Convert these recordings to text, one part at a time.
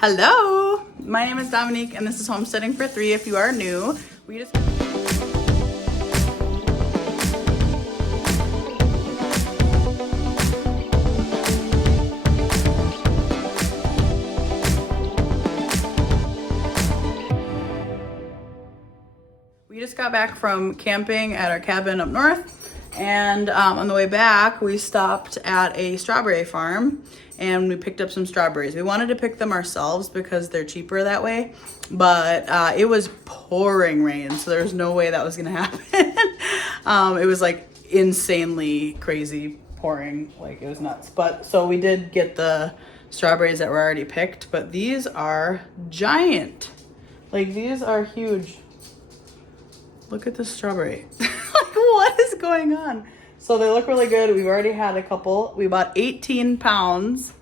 Hello, my name is Dominique and this is Homesteading for Three. If you are new, we just got back from camping at our cabin up north, and on the way back we stopped at a strawberry farm and we picked up some strawberries. We wanted to pick them ourselves because they're cheaper that way, but it was pouring rain, so there was no way that was gonna happen. It was like insanely crazy pouring, like it was nuts. But so we did get the strawberries that were already picked, but these are giant. Like these are huge. Look at this strawberry. Like, what is going on? So they look really good. We've already had a couple. We bought 18 pounds,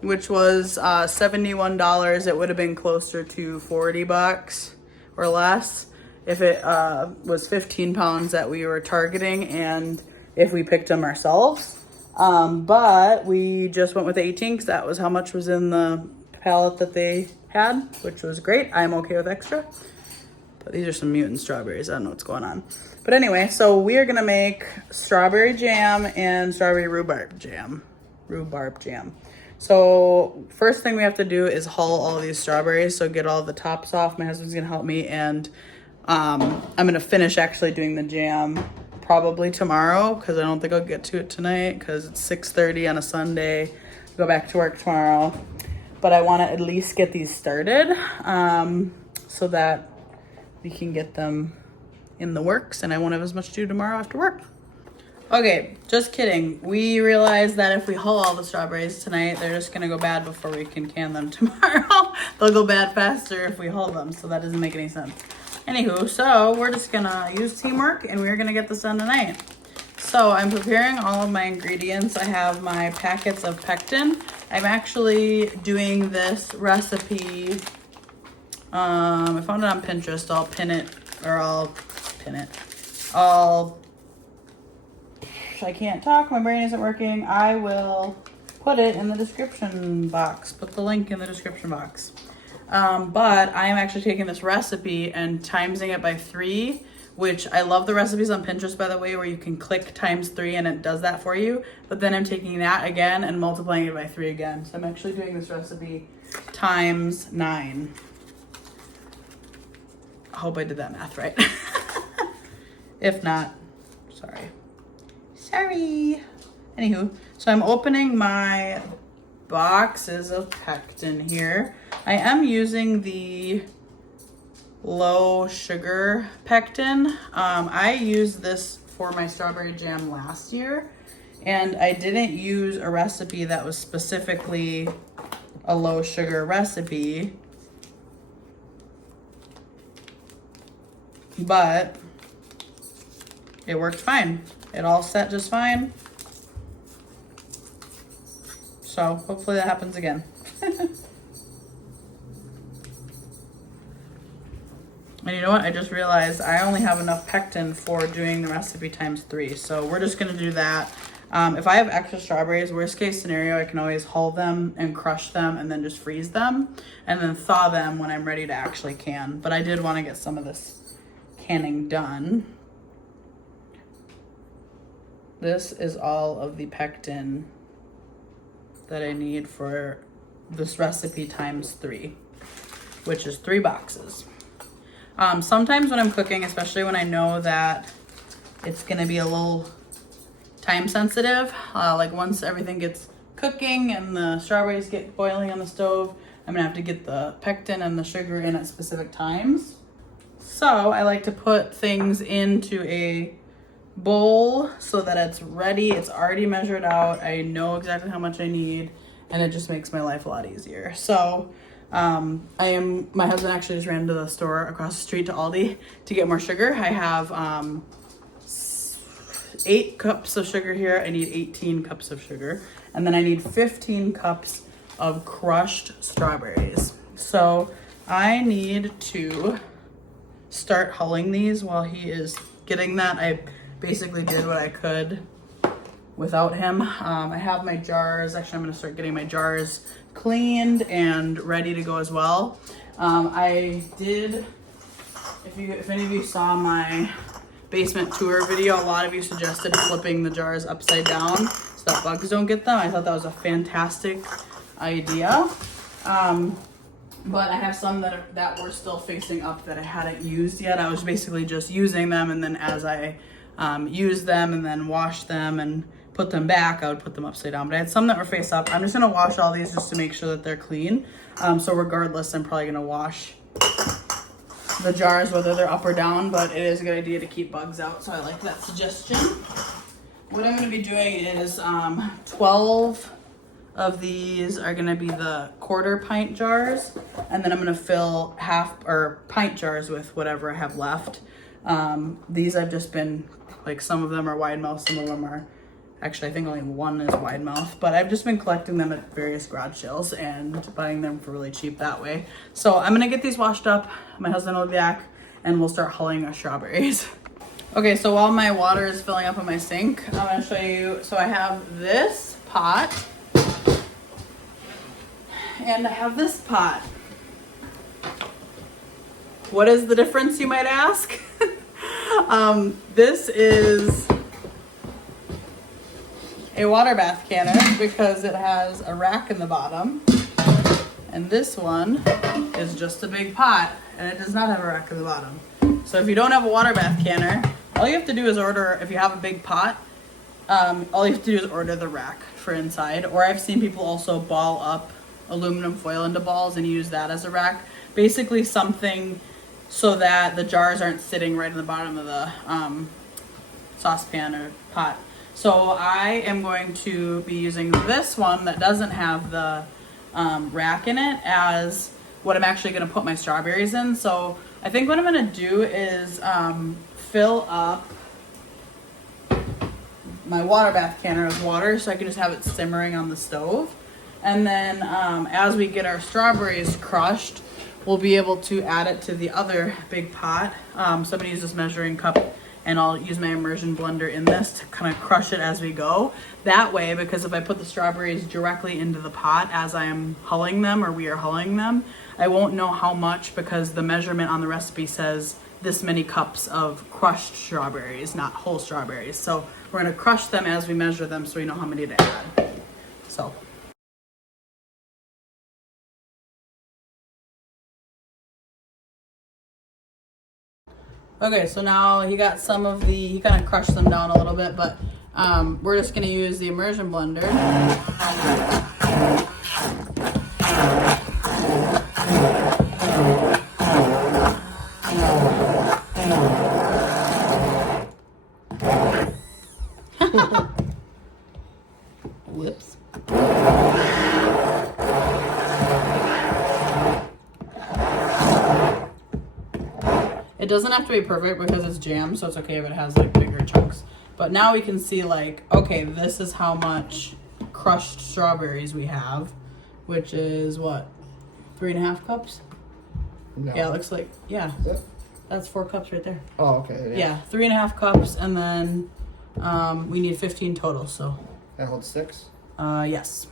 which was $71. It would have been closer to 40 bucks or less if it was 15 pounds that we were targeting and if we picked them ourselves. But we just went with 18 because that was how much was in the pallet that they had, which was great. I'm okay with extra. But these are some mutant strawberries. I don't know what's going on. But anyway, so we are gonna make strawberry jam and strawberry rhubarb jam. So first thing we have to do is hull all these strawberries. So get all the tops off. My husband's gonna help me, and I'm gonna finish actually doing the jam probably tomorrow because I don't think I'll get to it tonight because it's 6:30 on a Sunday. Go back to work tomorrow. But I wanna at least get these started so that we can get them in the works and I won't have as much to do tomorrow after work. Okay, just kidding. We realized that if we hull all the strawberries tonight, they're just gonna go bad before we can can them tomorrow. They'll go bad faster if we hull them, so that doesn't make any sense. Anywho, so we're just gonna use teamwork and we're gonna get this done tonight. So I'm preparing all of my ingredients. I have my packets of pectin. I'm actually doing this recipe. I found it on Pinterest. I'll pin it. I can't talk. My brain isn't working. I will put it in the description box. Put the link in the description box. But I am actually taking this recipe and timesing it by 3, which I love the recipes on Pinterest, by the way, where you can click times 3 and it does that for you. But then I'm taking that again and multiplying it by 3 again. So I'm actually doing this recipe times 9. I hope I did that math right. If not, sorry. Anywho, so I'm opening my boxes of pectin here. I am using the low sugar pectin. I used this for my strawberry jam last year, and I didn't use a recipe that was specifically a low sugar recipe. But it worked fine. It all set just fine. So hopefully that happens again. And you know what? I just realized I only have enough pectin for doing the recipe times 3. So we're just gonna do that. If I have extra strawberries, worst case scenario, I can always hull them and crush them and then just freeze them and then thaw them when I'm ready to actually can. But I did want to get some of this canning done. This is all of the pectin that I need for this recipe times 3, which is 3 boxes. Sometimes when I'm cooking, especially when I know that it's gonna be a little time sensitive, like once everything gets cooking and the strawberries get boiling on the stove, I'm gonna have to get the pectin and the sugar in at specific times. So I like to put things into a bowl so that it's ready. It's already measured out. I know exactly how much I need, and it just makes my life a lot easier. So my husband actually just ran to the store across the street to Aldi to get more sugar. I have 8 cups of sugar here. I need 18 cups of sugar. And then I need 15 cups of crushed strawberries. So I need to start hulling these while he is getting that. I basically did what I could without him. I have my jars. Actually, I'm gonna start getting my jars cleaned and ready to go as well. I did, if any of you saw my basement tour video, a lot of you suggested flipping the jars upside down so that bugs don't get them. I thought that was a fantastic idea. But I have some that were still facing up that I hadn't used yet. I was basically just using them, and then as I used them and then washed them and put them back, I would put them upside down. But I had some that were face up. I'm just gonna wash all these just to make sure that they're clean. So regardless, I'm probably gonna wash the jars whether they're up or down, but it is a good idea to keep bugs out, so I like that suggestion. What I'm gonna be doing is 12 of these are gonna be the quarter pint jars, and then I'm gonna fill pint jars with whatever I have left. These I've just been, like, some of them are wide mouth, some of them are, actually I think only one is wide mouth, but I've just been collecting them at various garage sales and buying them for really cheap that way. So I'm gonna get these washed up, my husband will be back, and we'll start hulling our strawberries. Okay, so while my water is filling up in my sink, I'm gonna show you, so I have this pot, and I have this pot. What is the difference, you might ask? This is a water bath canner because it has a rack in the bottom, and this one is just a big pot and it does not have a rack in the bottom. So if you don't have a water bath canner, all you have to do is order, if you have a big pot, all you have to do is order the rack for inside. Or I've seen people also ball up aluminum foil into balls and use that as a rack. Basically something so that the jars aren't sitting right in the bottom of the saucepan or pot. So I am going to be using this one that doesn't have the rack in it as what I'm actually going to put my strawberries in. So I think what I'm going to do is fill up my water bath canner with water so I can just have it simmering on the stove. And then as we get our strawberries crushed, we'll be able to add it to the other big pot. So I'm going to use this measuring cup, and I'll use my immersion blender in this to kind of crush it as we go. That way, because if I put the strawberries directly into the pot as I am hulling them, or we are hulling them, I won't know how much, because the measurement on the recipe says this many cups of crushed strawberries, not whole strawberries. So we're gonna crush them as we measure them so we know how many to add. So. Okay, so now he got some of he kind of crushed them down a little bit, but we're just gonna use the immersion blender. Whoops. It doesn't have to be perfect because it's jam, so it's okay if it has like bigger chunks. But now we can see, like, okay, this is how much crushed strawberries we have, which is what, 3.5 cups? No. Yeah, it looks like, yeah. Is it? That's 4 cups right there. Oh, okay. Yeah, 3.5 cups, and then we need 15 total, so. That holds 6? Yes.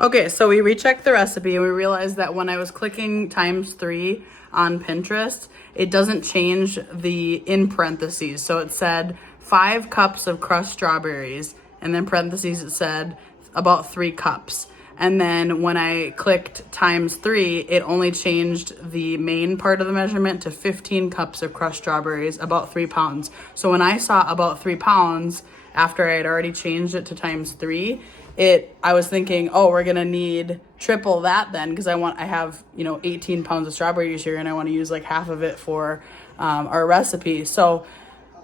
Okay, so we rechecked the recipe and we realized that when I was clicking ×3 on Pinterest, it doesn't change the in parentheses. So it said 5 cups of crushed strawberries, and then parentheses it said about 3 cups. And then when I clicked ×3, it only changed the main part of the measurement to 15 cups of crushed strawberries, about 3 pounds. So when I saw about 3 pounds, after I had already changed it to ×3, I was thinking, oh, we're gonna need triple that then, because I have 18 pounds of strawberries here, and I want to use like half of it for our recipe. So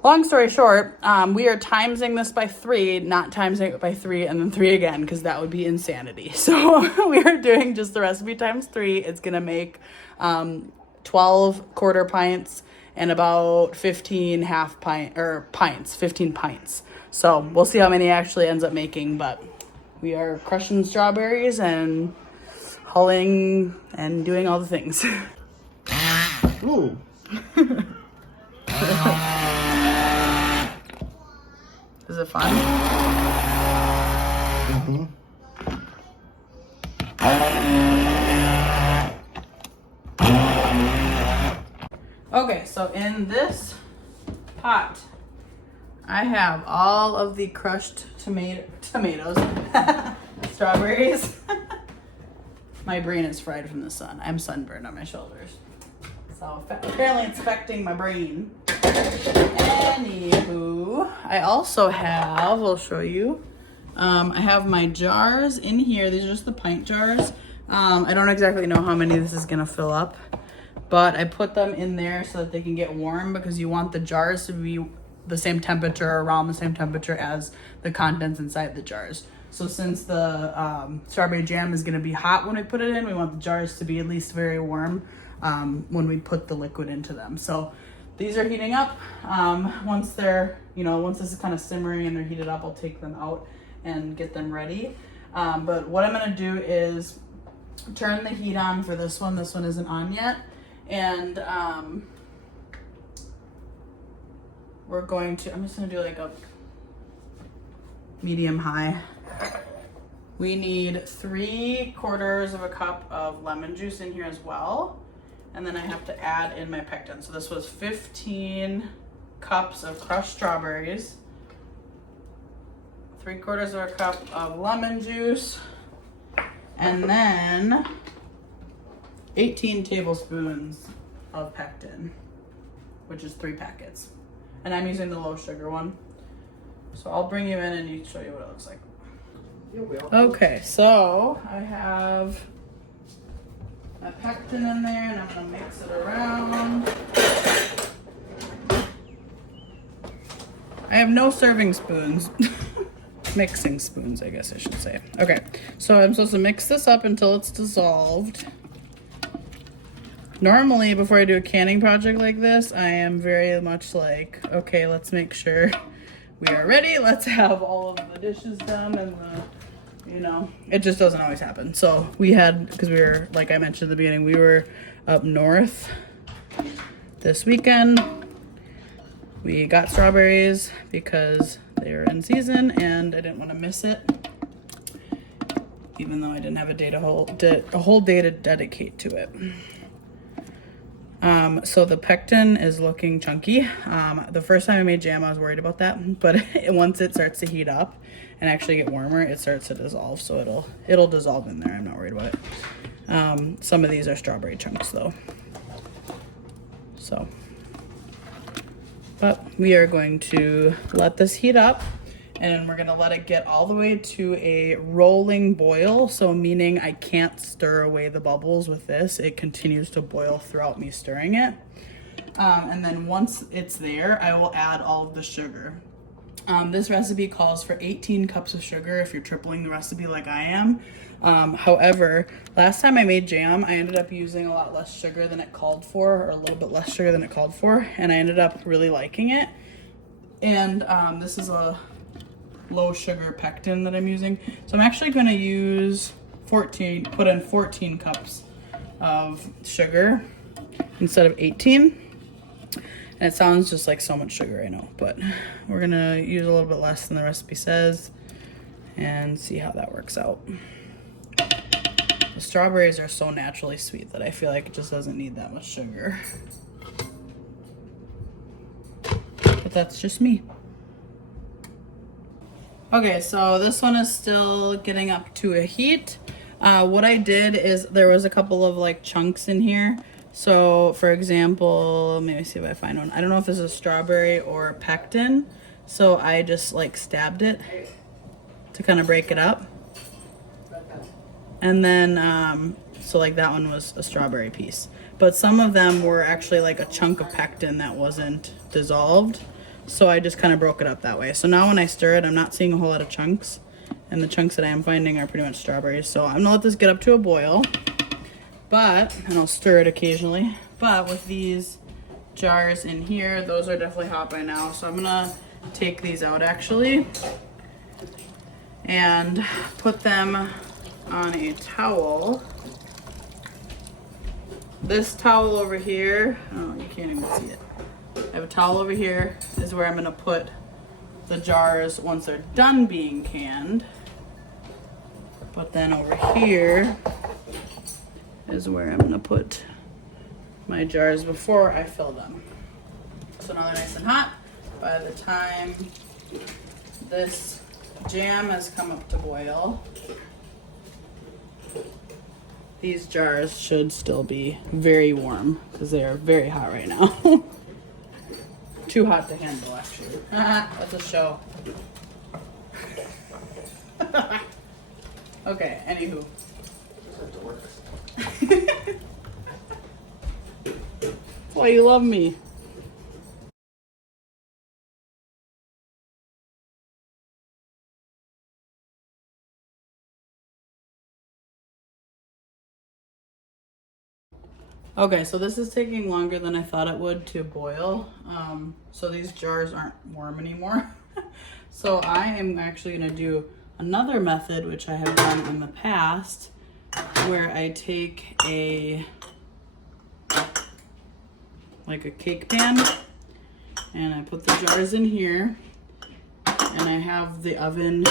long story short, we are timesing this by 3, not timesing it by 3 and then 3 again, because that would be insanity. So we are doing just the recipe ×3. It's gonna make 12 quarter pints and about 15 15 pints. So we'll see how many he actually ends up making, but we are crushing strawberries and hulling and doing all the things. Ooh. Is it fun? Mm-hmm. Okay, so in this pot, I have all of the crushed tomatoes, strawberries. My brain is fried from the sun. I'm sunburned on my shoulders. So apparently it's affecting my brain. Anywho, I also have, I'll show you. I have my jars in here. These are just the pint jars. I don't exactly know how many this is gonna fill up, but I put them in there so that they can get warm, because you want the jars to be the same temperature, around the same temperature as the contents inside the jars. So since the strawberry jam is gonna be hot when we put it in, we want the jars to be at least very warm when we put the liquid into them. So these are heating up. Once they're, once this is kind of simmering and they're heated up, I'll take them out and get them ready. But what I'm gonna do is turn the heat on for this one. This one isn't on yet. And we're going to, I'm just gonna do like a medium high. We need 3/4 of a cup of lemon juice in here as well. And then I have to add in my pectin. So this was 15 cups of crushed strawberries, 3/4 of a cup of lemon juice, and then 18 tablespoons of pectin, which is 3 packets. And I'm using the low sugar one. So I'll bring you in and show you what it looks like. Okay, so I have my pectin in there and I'm gonna mix it around. I have no serving spoons. Mixing spoons, I guess I should say. Okay, so I'm supposed to mix this up until it's dissolved. Normally, before I do a canning project like this, I am very much like, okay, let's make sure we are ready. Let's have all of the dishes done and it just doesn't always happen. So we had, because we were, like I mentioned at the beginning, we were up north this weekend. We got strawberries because they were in season and I didn't want to miss it, even though I didn't have a whole day to dedicate to it. So the pectin is looking chunky. The first time I made jam, I was worried about that, but once it starts to heat up and actually get warmer, it starts to dissolve. So it'll dissolve in there. I'm not worried about it. Some of these are strawberry chunks though. So, but we are going to let this heat up and we're gonna let it get all the way to a rolling boil. So meaning I can't stir away the bubbles with this. It continues to boil throughout me stirring it. And then once it's there, I will add all of the sugar. This recipe calls for 18 cups of sugar if you're tripling the recipe like I am. However, last time I made jam, I ended up using a lot less sugar than it called for, or a little bit less sugar than it called for, and I ended up really liking it. And this is a low sugar pectin that I'm using. So I'm actually gonna use put in 14 cups of sugar instead of 18. And it sounds just like so much sugar, I know, but we're gonna use a little bit less than the recipe says and see how that works out. The strawberries are so naturally sweet that I feel like it just doesn't need that much sugar. But that's just me. Okay, so this one is still getting up to a heat. What I did is there was a couple of like chunks in here. So for example, let me see if I find one. I don't know if this is strawberry or pectin. So I just like stabbed it to kind of break it up. And then, so like that one was a strawberry piece. But some of them were actually like a chunk of pectin that wasn't dissolved. So I just kind of broke it up that way. So now when I stir it, I'm not seeing a whole lot of chunks. And the chunks that I am finding are pretty much strawberries. So I'm gonna let this get up to a boil. And I'll stir it occasionally. But with these jars in here, those are definitely hot by now. So I'm gonna take these out actually and put them on a towel. This towel over here, oh, you can't even see it. I have a towel over here, is where I'm gonna put the jars once they're done being canned. But then over here is where I'm gonna put my jars before I fill them. So now they're nice and hot. By the time this jam has come up to boil, these jars should still be very warm because they are very hot right now. Too hot to handle, actually. That's a show. Okay, anywho. That's why you love me. Okay, so this is taking longer than I thought it would to boil. So these jars aren't warm anymore. So I am actually gonna do another method, which I have done in the past, where I take a cake pan and I put the jars in here and I have the oven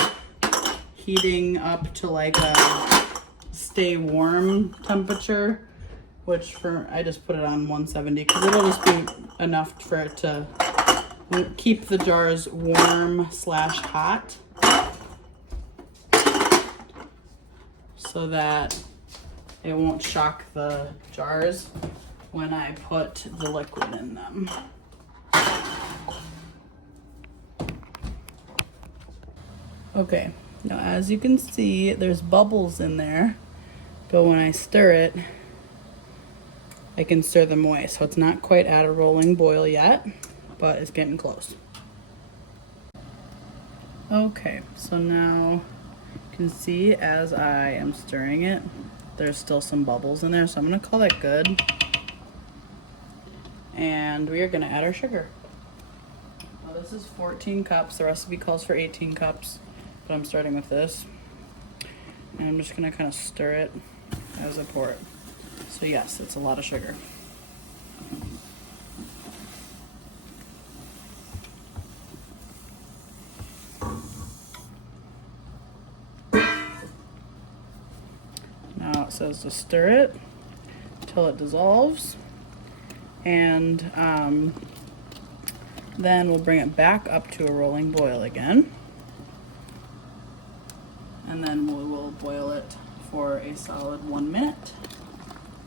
heating up to like a stay warm temperature, which I just put it on 170 because it'll just be enough for it to keep the jars warm / hot so that it won't shock the jars when I put the liquid in them. Okay, now as you can see, there's bubbles in there, but when I stir it, I can stir them away. So it's not quite at a rolling boil yet, but it's getting close. Okay, so now you can see as I am stirring it, there's still some bubbles in there, so I'm gonna call that good. And we are gonna add our sugar. Now this is 14 cups. The recipe calls for 18 cups, but I'm starting with this. And I'm just gonna kind of stir it as I pour it. So yes, it's a lot of sugar. Now it says to stir it till it dissolves, and then we'll bring it back up to a rolling boil again, and then we will boil it for a solid 1 minute,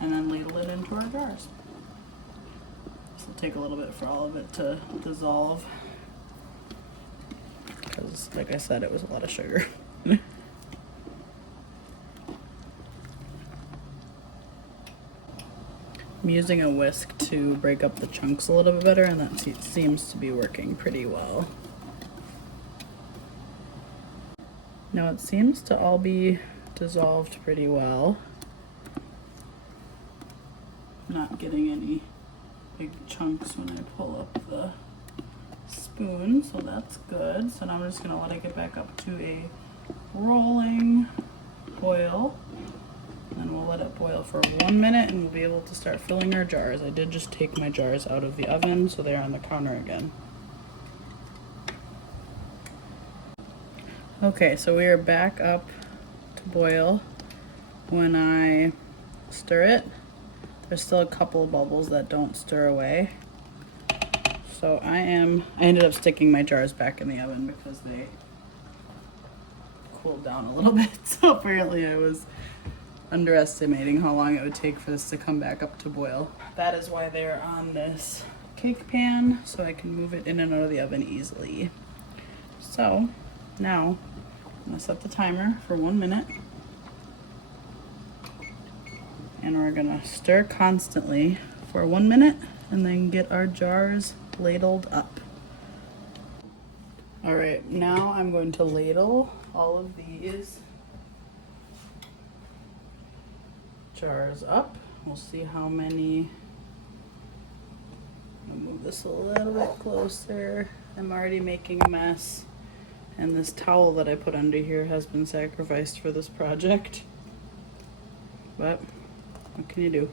and then ladle it into our jars. This will take a little bit for all of it to dissolve because, like I said, it was a lot of sugar. I'm using a whisk to break up the chunks a little bit better, and that seems to be working pretty well. Now it seems to all be dissolved pretty well. Not getting any big chunks when I pull up the spoon, so that's good. So now I'm just gonna let it get back up to a rolling boil. Then we'll let it boil for 1 minute and we'll be able to start filling our jars. I did just take my jars out of the oven, so they're on the counter again. Okay, so we are back up to boil. When I stir it, there's still a couple of bubbles that don't stir away. So I ended up sticking my jars back in the oven because they cooled down a little bit. So apparently I was underestimating how long it would take for this to come back up to boil. That is why they're on this cake pan, so I can move it in and out of the oven easily. So now I'm gonna set the timer for 1 minute, and we're gonna stir constantly for 1 minute and then get our jars ladled up. All right, now I'm going to ladle all of these jars up. We'll see how many I'll move this a little bit closer. I'm already making a mess. And this towel that I put under here has been sacrificed for this project. But what can you do?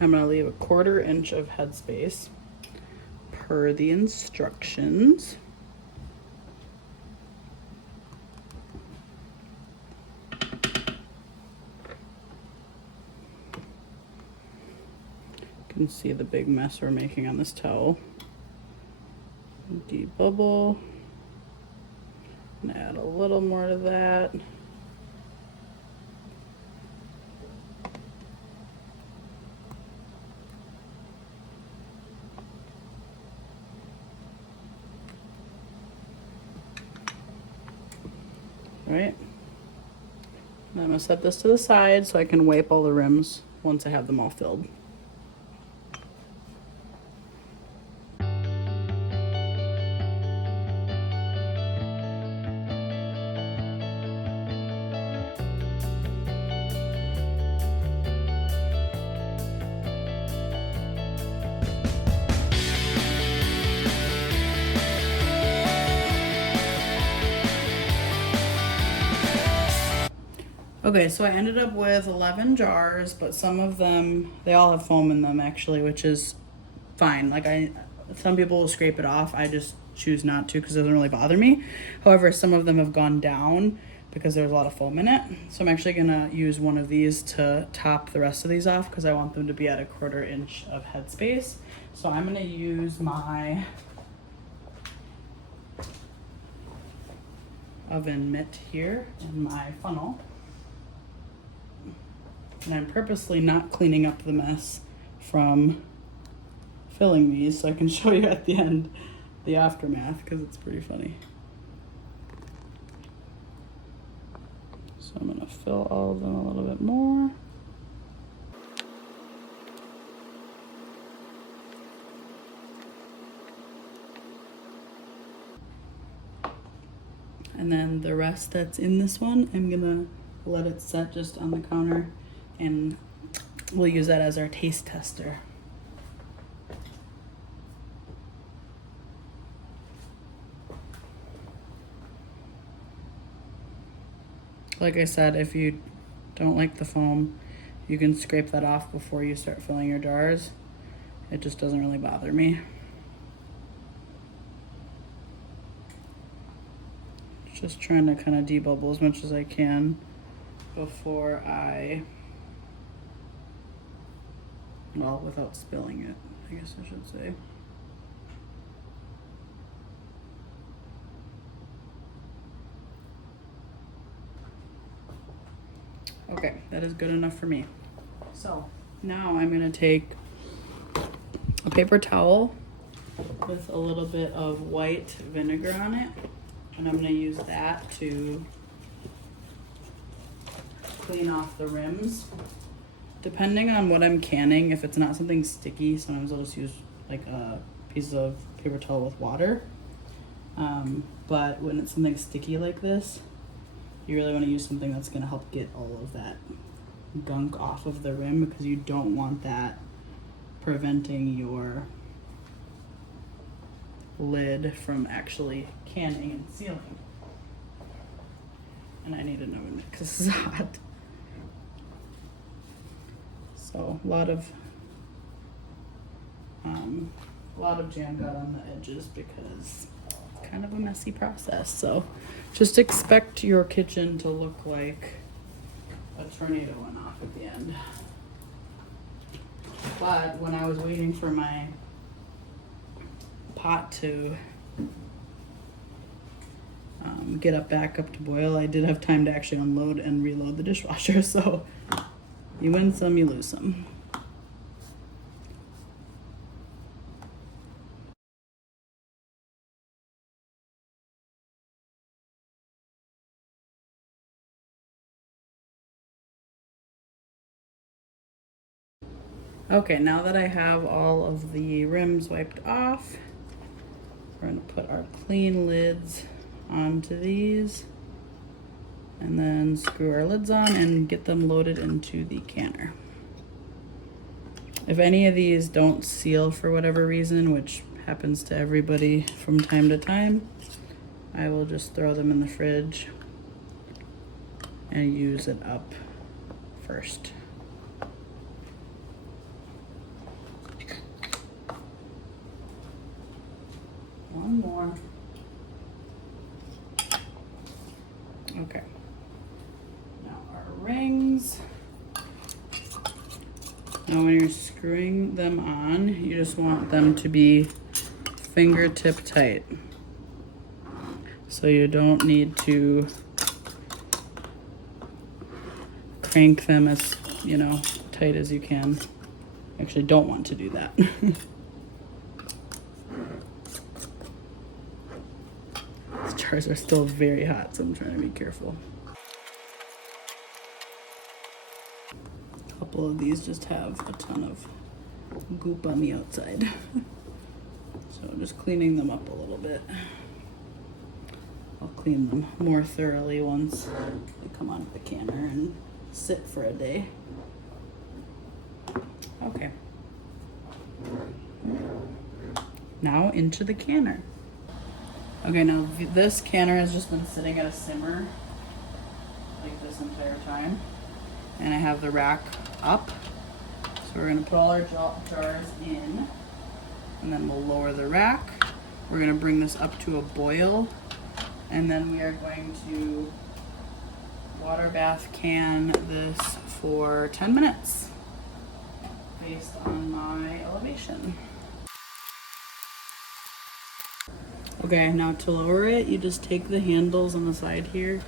I'm gonna leave a 1/4 inch of headspace per the instructions. You can see the big mess we're making on this towel. Debubble. And add a little more to that. Right? And I'm gonna set this to the side so I can wipe all the rims once I have them all filled. Okay, so I ended up with 11 jars, but some of them, they all have foam in them actually, which is fine. Like some people will scrape it off. I just choose not to because it doesn't really bother me. However, some of them have gone down because there's a lot of foam in it. So I'm actually gonna use one of these to top the rest of these off because I want them to be at a 1/4 inch of headspace. So I'm gonna use my oven mitt here in my funnel. And I'm purposely not cleaning up the mess from filling these so I can show you at the end the aftermath because it's pretty funny. So I'm gonna fill all of them a little bit more. And then the rest that's in this one, I'm gonna let it set just on the counter and we'll use that as our taste tester. Like I said, if you don't like the foam, you can scrape that off before you start filling your jars. It just doesn't really bother me. Just trying to kind of debubble as much as I can before well, without spilling it, I guess I should say. Okay, that is good enough for me. So now I'm gonna take a paper towel with a little bit of white vinegar on it, and I'm gonna use that to clean off the rims. Depending on what I'm canning, if it's not something sticky, sometimes I'll just use like a piece of paper towel with water. But when it's something sticky like this, you really want to use something that's going to help get all of that gunk off of the rim because you don't want that preventing your lid from actually canning and sealing. And I need an oven mitt because it's hot. So a lot of jam got on the edges because it's kind of a messy process. So just expect your kitchen to look like a tornado went off at the end. But when I was waiting for my pot to get back up to boil, I did have time to actually unload and reload the dishwasher. So you win some, you lose some. Okay, now that I have all of the rims wiped off, we're gonna put our clean lids onto these. And then screw our lids on and get them loaded into the canner. If any of these don't seal for whatever reason, which happens to everybody from time to time, I will just throw them in the fridge and use it up first. One more. Okay. Now our rings. Now when you're screwing them on, you just want them to be fingertip tight. So you don't need to crank them as, tight as you can. Actually, don't want to do that. These jars are still very hot, so I'm trying to be careful. A couple of these just have a ton of goop on the outside. So I'm just cleaning them up a little bit. I'll clean them more thoroughly once they come out of the canner and sit for a day. Okay. Now into the canner. Okay, now this canner has just been sitting at a simmer like this entire time. And I have the rack up. So we're gonna put all our jars in, and then we'll lower the rack. We're gonna bring this up to a boil, and then we are going to water bath can this for 10 minutes based on my elevation. Okay, now to lower it, you just take the handles on the side here,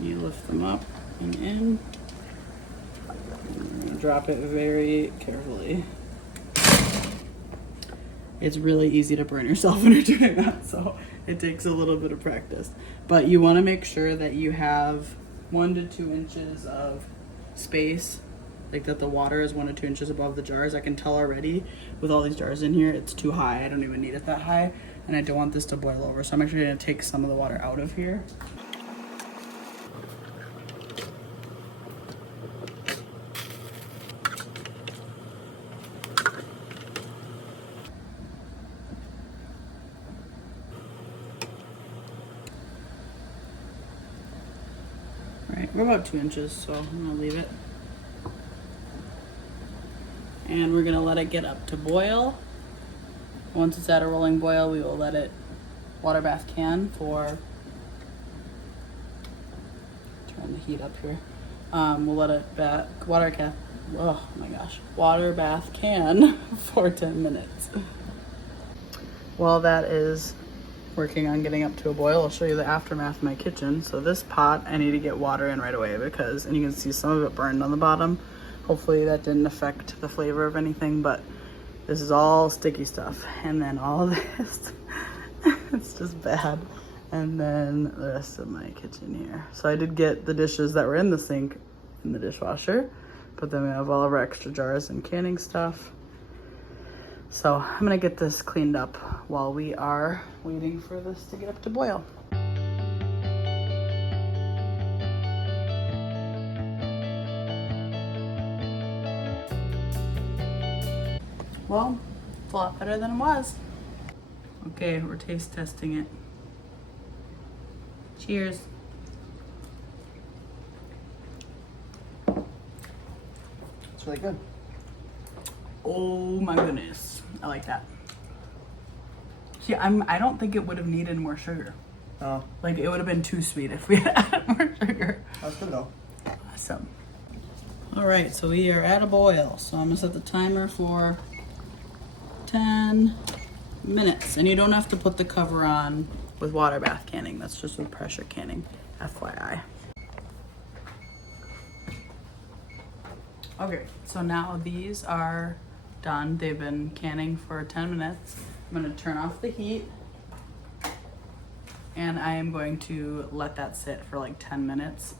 you lift them up and in, and drop it very carefully. It's really easy to burn yourself when you're doing that, so it takes a little bit of practice. But you want to make sure that you have 1 to 2 inches of space, like that the water is 1 to 2 inches above the jars. I can tell already with all these jars in here, it's too high. I don't even need it that high, and I don't want this to boil over. So I'm actually going to take some of the water out of here. Right, we're about 2 inches, so I'm gonna leave it. And we're gonna let it get up to boil. Once it's at a rolling boil, we will let it water bath can for, turn the heat up here. We'll let it water bath can for 10 minutes. While that is working on getting up to a boil, I'll show you the aftermath of my kitchen. So this pot, I need to get water in right away because, and you can see some of it burned on the bottom. Hopefully that didn't affect the flavor of anything, but this is all sticky stuff. And then all this, it's just bad. And then the rest of my kitchen here. So I did get the dishes that were in the sink in the dishwasher, but then we have all of our extra jars and canning stuff. So I'm gonna get this cleaned up while we are waiting for this to get up to boil. Well, it's a lot better than it was. Okay, we're taste testing it. Cheers. It's really good. Oh my goodness, I like that. See, I don't think it would have needed more sugar. Oh, Like, it would have been too sweet if we had added more sugar. that's good though. Awesome. All right, so we are at a boil. So I'm gonna set the timer for 10 minutes. And you don't have to put the cover on with water bath canning. That's just with pressure canning, FYI. Okay, so now these are done. They've been canning for 10 minutes. I'm gonna turn off the heat, and I am going to let that sit for like 10 minutes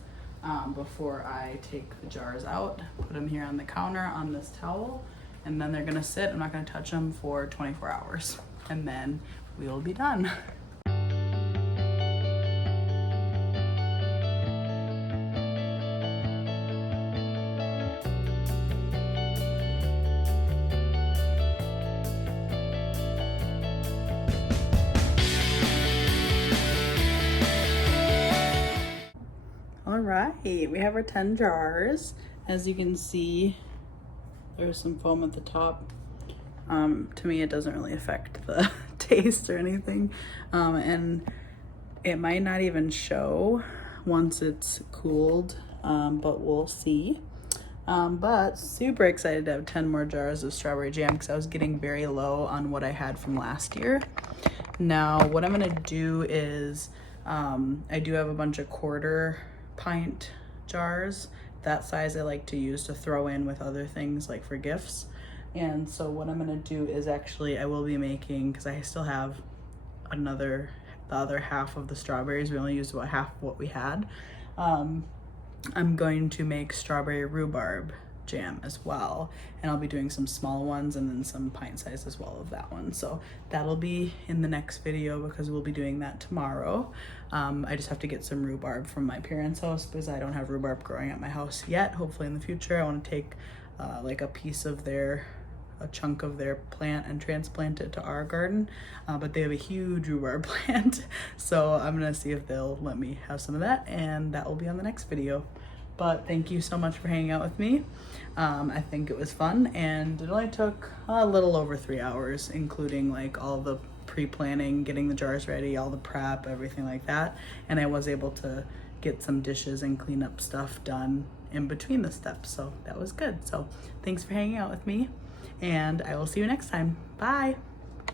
before I take the jars out, put them here on the counter on this towel, and then they're gonna sit. I'm not gonna touch them for 24 hours, and then we will be done. right, we have our 10 jars. As you can see, there's some foam at the top. To me, it doesn't really affect the taste or anything. And it might not even show once it's cooled, but we'll see. But super excited to have 10 more jars of strawberry jam because I was getting very low on what I had from last year. Now, what I'm gonna do is, I do have a bunch of 1/4 pint jars. That size I like to use to throw in with other things like for gifts. And so what I'm gonna do is actually I will be making, because I still have the other half of the strawberries. We only used about half of what we had. I'm going to make strawberry rhubarb jam as well, and I'll be doing some small ones and then some pint size as well of that one. So that'll be in the next video because we'll be doing that tomorrow. I just have to get some rhubarb from my parents' house because I don't have rhubarb growing at my house yet. Hopefully in the future I want to take like a chunk of their plant and transplant it to our garden, but they have a huge rhubarb plant, so I'm gonna see if they'll let me have some of that, and that will be on the next video. But thank you so much for hanging out with me. I think it was fun, and it only took a little over 3 hours, including like all the pre-planning, getting the jars ready, all the prep, everything like that, and I was able to get some dishes and clean up stuff done in between the steps, so that was good. So thanks for hanging out with me, and I will see you next time. Bye.